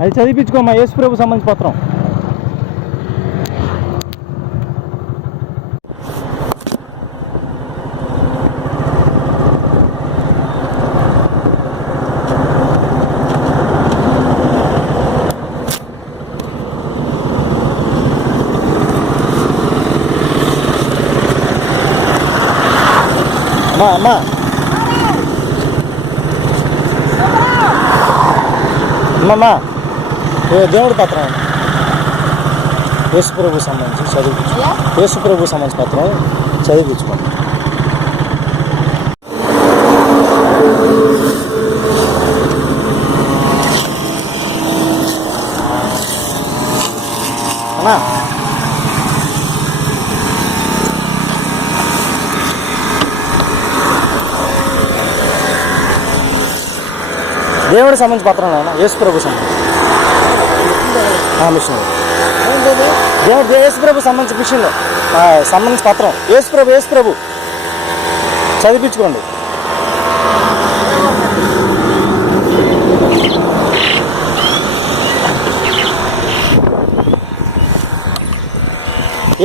అది చదివించుకోమ్మా, యేసు ప్రభు సంబంధించి పత్రం. అమ్మా అమ్మా అమ్మమ్మా, దేవుడి పత్రం యేసు ప్రభు సంబంధించి చదివించు. యేసు ప్రభు సంబంధించి పత్రం చదివించుకోండి. అన్నా దేవుడికి సంబంధించి పత్రం నాన్న, యేసు ప్రభు సంబంధించి మిషన్. దేవుడు యేసు ప్రభు సంబంధించి మిషన్లో సంబంధించి పత్రం యేసు ప్రభు చదివించుకోండి.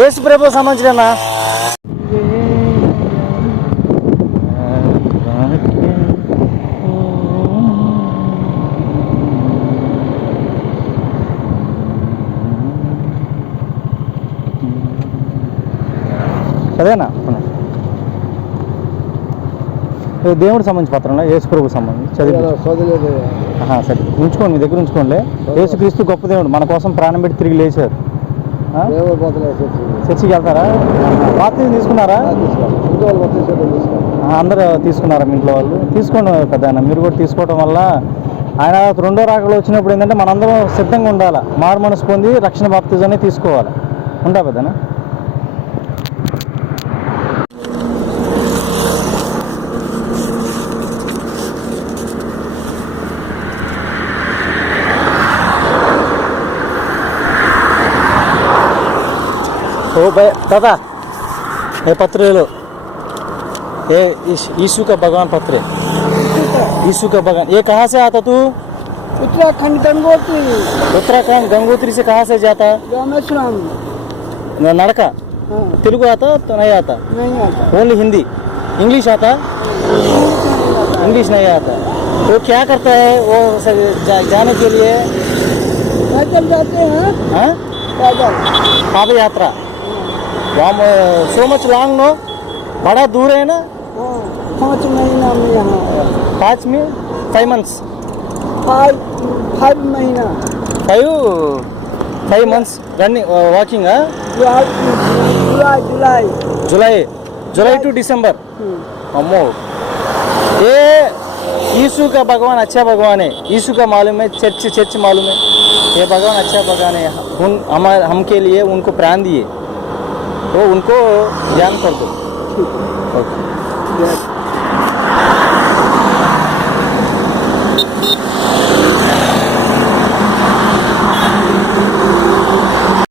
యేసు ప్రభు సంబంధించిన అదేనా దేవుడికి సంబంధించి పత్రం యేసు ప్రభు సంబంధించి చదివి సరే ఉంచుకోండి, మీ దగ్గర ఉంచుకోండి. యేసు క్రీస్తు గొప్ప దేవుడు, మన కోసం ప్రాణం పెట్టి తిరిగి లేచారు. చర్చికి వెళ్తారా? బాప్తిజం తీసుకున్నారా? అందరూ తీసుకున్నారా? మీ ఇంట్లో వాళ్ళు తీసుకోండి పెద్ద, మీరు కూడా తీసుకోవడం వల్ల ఆయన రెండో రాకలు వచ్చినప్పుడు ఏంటంటే మనందరం సిద్ధంగా ఉండాలి. మారు మనసు పొంది రక్షణ బాప్తిజాన్ని తీసుకోవాలి. ఉంటా పెద్దనా? ओ भाई दादा, ये पत्र लो, ये यीशु का भगवान पत्र है। यीशु का भगवान, ये कहाँ से आता तू? उत्तराखंड गंगोत्री। उत्तराखंड गंगोत्री से कहाँ से जाता? रामेश्वरम। नड़का? तेलुगु आता तो नहीं आता? नहीं आता। ओनली हिंदी? इंग्लिश आता? इंग्लिश नहीं आता। तो क्या करता है वो जाने के लिए? पैदल जाते हैं। हाँ? पैदल। पाद यात्रा। वहाँ सो मच लॉन्ग नो, बड़ा दूर है ना? 5 महीना में यहाँ 5 months 5 महीना 5 months running walking. July to December. अम्मो, ये यीशु का भगवान अच्छा भगवान है। यीशु का मालूम है, चर्च मालूम है। ये भगवान अच्छा भगवान है, हम के लिए उनको प्राण दिए, तो उनको ज्ञान कर दो। ओके।